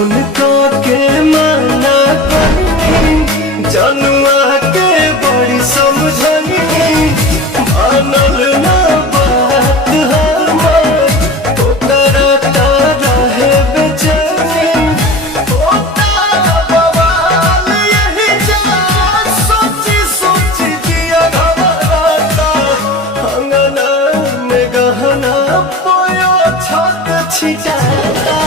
उनको के मना करी जनुआ के बड़ी समझनी मानल ना बात हमार ओकरा तारा है बेचैनी होता बवाल यही जा सोची सोची दिया घबराता अंगना में गहना पोयो छत छिटाता